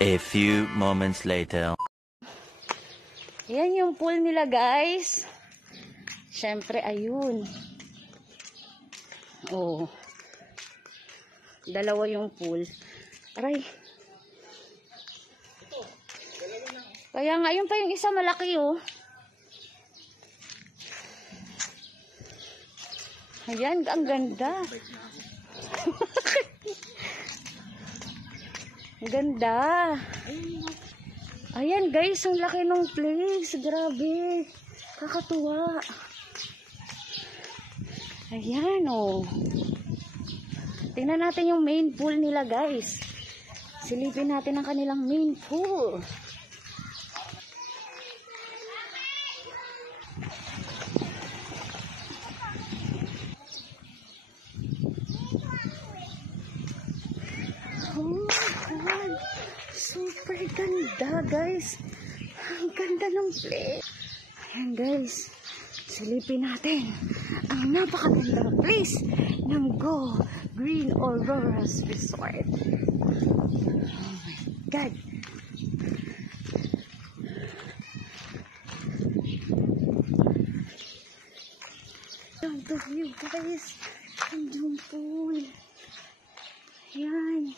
A few moments later. Yan yung pool nila, guys. Siyempre, ayun. Oh. Dalawa yung pool. Aray. Kaya nga, yun pa yung isa malaki, oh. Ayan, ang ganda. Ang ganda. Ayan guys, ang laki ng place. Grabe. Kakatuwa. Ayan oh. Tingnan natin yung main pool nila guys. Silipin natin ang kanilang main pool. Oh my God. Super ganda guys. Ang ganda ng place. Ayan guys. Silipin natin ang napakagandang place ng Go Green Auroras Resort. Oh my God. Ang view guys. Ang pool. Ayan.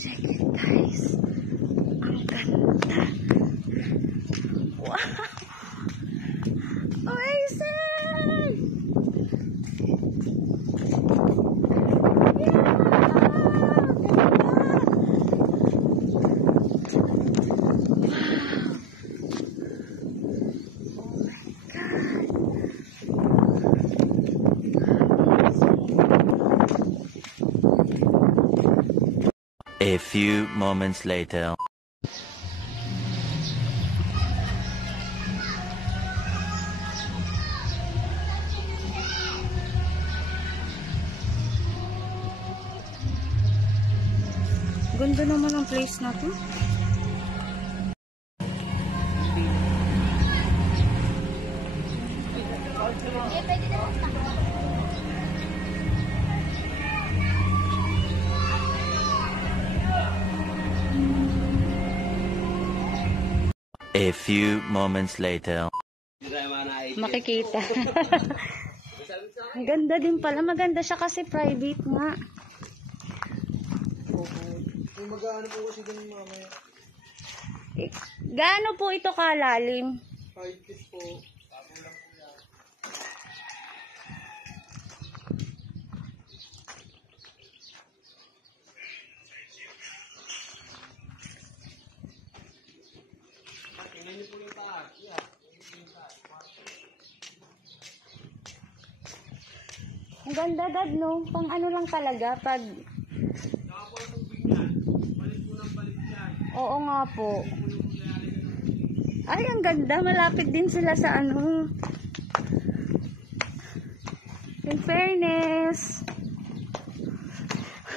Check it guys. Ang ganda. Wow. Amazing. Yeah. A few moments later. Ganda naman ang place na to. A few moments later. Makikita. Ang ganda din pala. Maganda siya kasi private nga. Mag-ano po kasi dun mamaya. Gaano po ito kalalim? 5 feet po. Tapos lang po yan. Tingnan niyo po yung taas. Ang ganda dad no? Pang ano lang talaga pag oo nga po. Ay, ang ganda. Malapit din sila sa ano. In fairness.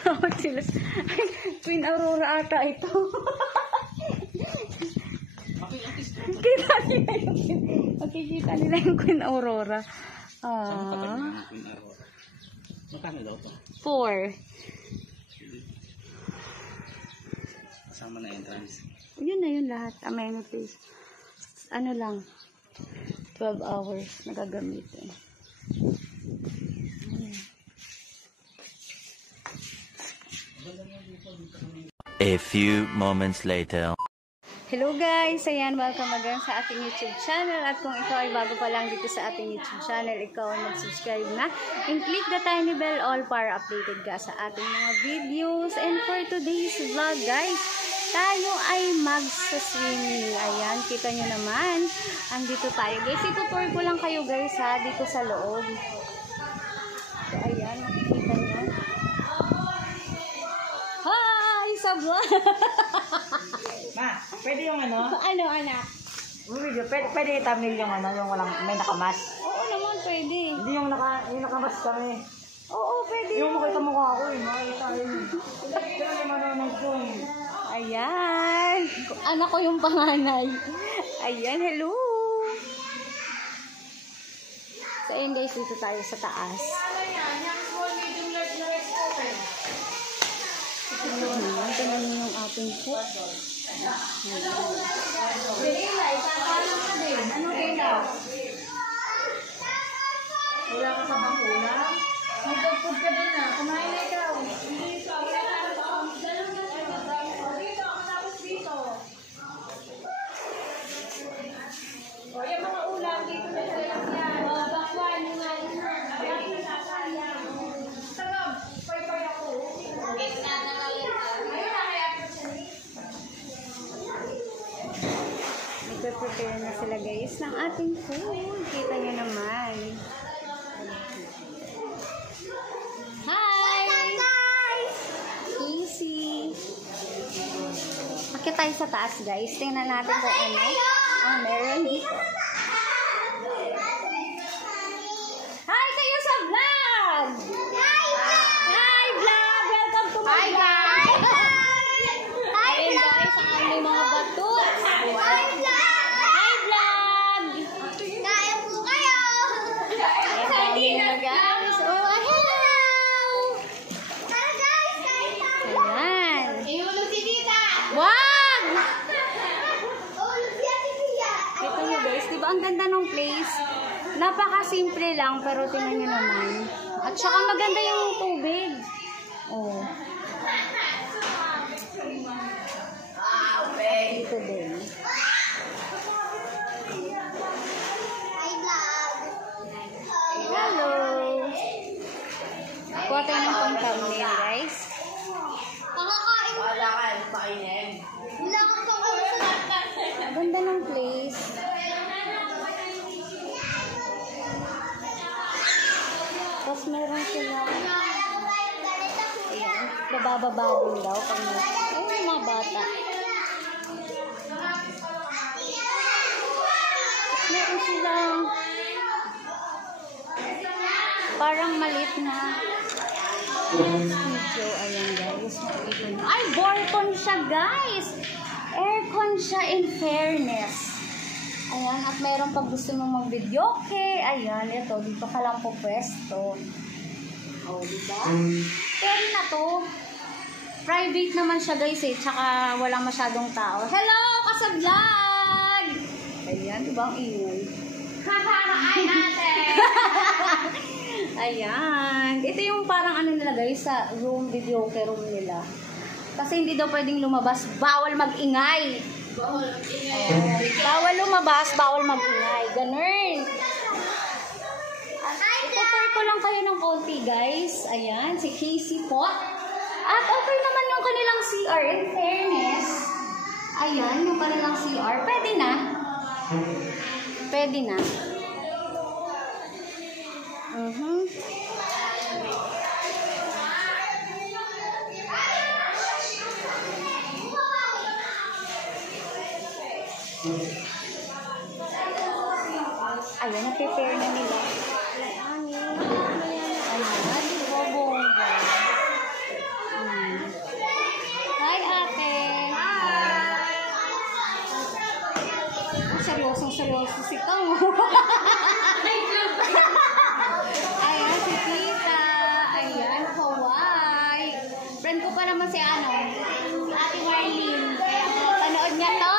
Ay, Twin Aurora ata ito. Makikita nila yung Queen Aurora. Ah. Magkano daw po? 4. Kasama na entrance. Yun na yun lahat. Amenities. Ano lang. 12 hours nagagamitin. A few moments later. Hello guys! Ayan, welcome again sa ating YouTube channel. At kung ikaw ay bago pa lang dito sa ating YouTube channel, ikaw ay mag-subscribe na. And click the tiny bell all para updated ka sa ating mga videos. And for today's vlog guys, tayo ay magsa-swimming. Ayan, kita nyo naman. Andito tayo guys. Itutour ko lang kayo guys ha, dito sa loob. Ma, pwede yung ano? Ano, anak? Pwede i-thumbnail yung ano, yung walang, may nakamas. Oo naman, pwede. Hindi yung nakamas kami. Oo, pwede. Yung makita mukha ko eh, makita yun. Kaya yung manonood ko eh. Ayan. Anak ko yung panganay. Ayan, hello. So, ayun guys, dito tayo sa taas. Tingnan niyo yung ating food. Ano kailan? Wala ka sa bangkulang? Mag-food ka din ah. Kumain na ikaw. O, yung mga ulam dito na sa lang yan. Bakwan, yung nga yun na. Sarap. Pay-pay ako. Ayun na kaya. Nagpe-prepare na sila guys ng ating food. Kita nyo naman. Hi! Easy! Akit tayo sa taas guys. Tingnan natin kung ano ang meron dito. Hi kayo sa vlog! Hi vlog! Welcome to my vlog! Hi guys! Ang aming mga bato! Hi vlog! Kaya po kayo! Ayan guys! Oh, hello! Tara guys! Ayan! Ihulog si Tita! Wag! Ihulog si Ate Pia! Ito nyo guys, di ba ang ganda ng place? Napaka-simple lang, pero tingnan nyo naman. At saka maganda yung tubig. Oh. Dito din. Hi, vlog! Hello! Kuha tayo ng pang-thumbnail guys. Pakakain! Wala ka, painin. Wala kang pang-ulit! Ganda ng place. Tapos meron sila. Ayan. Babababawin daw. Ayun yung mga bata. Meron silang parang malit na studio. Ayan guys. Ay, aircon siya guys. Aircon siya in fairness. Ayan. At meron pag gusto mong mag-video. Okay. Ayan. Ito. Dito ka lang po pwesto. Oh, diba? Pero na to. Private naman siya guys eh. Tsaka walang masyadong tao. Hello! Kasablog! Ayan. Diba ang ingay? Ay, ate! Ayan. Ito yung parang ano nila guys sa room, video room nila. Kasi hindi daw pwedeng lumabas. Bawal mag-ingay. Bawal lumabas, bawal mag-ingay. Ganun. Itutur ko lang kayo ng konti guys. Ayan, si Casey po. At okay naman yung kanilang CR. In fairness. Ayan, yung kanilang CR. Pwede na. Pwede na. Ayan, na-prepare na nila. Ayan, bongga. Hi, ate. Seryosong-seryoso si Tang. Ayan, si Tita. Ayan, Hawaii. Friend ko pa naman si ano, Ate Marlene. Kaya panood niya to.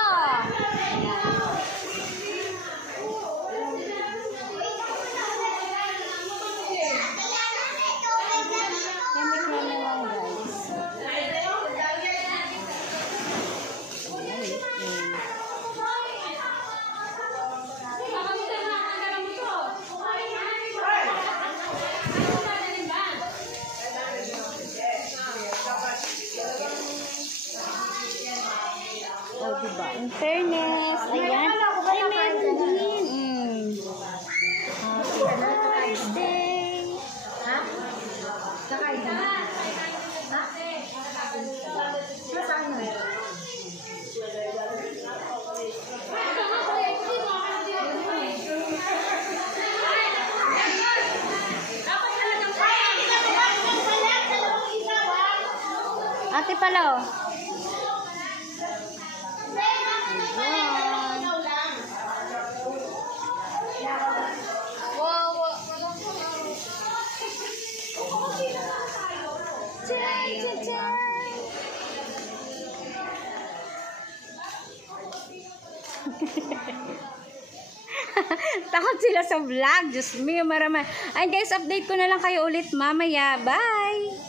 pala, oh. Takot sila sa vlog. Diyos me, marama. Ay guys, update ko na lang kayo ulit mamaya. Bye!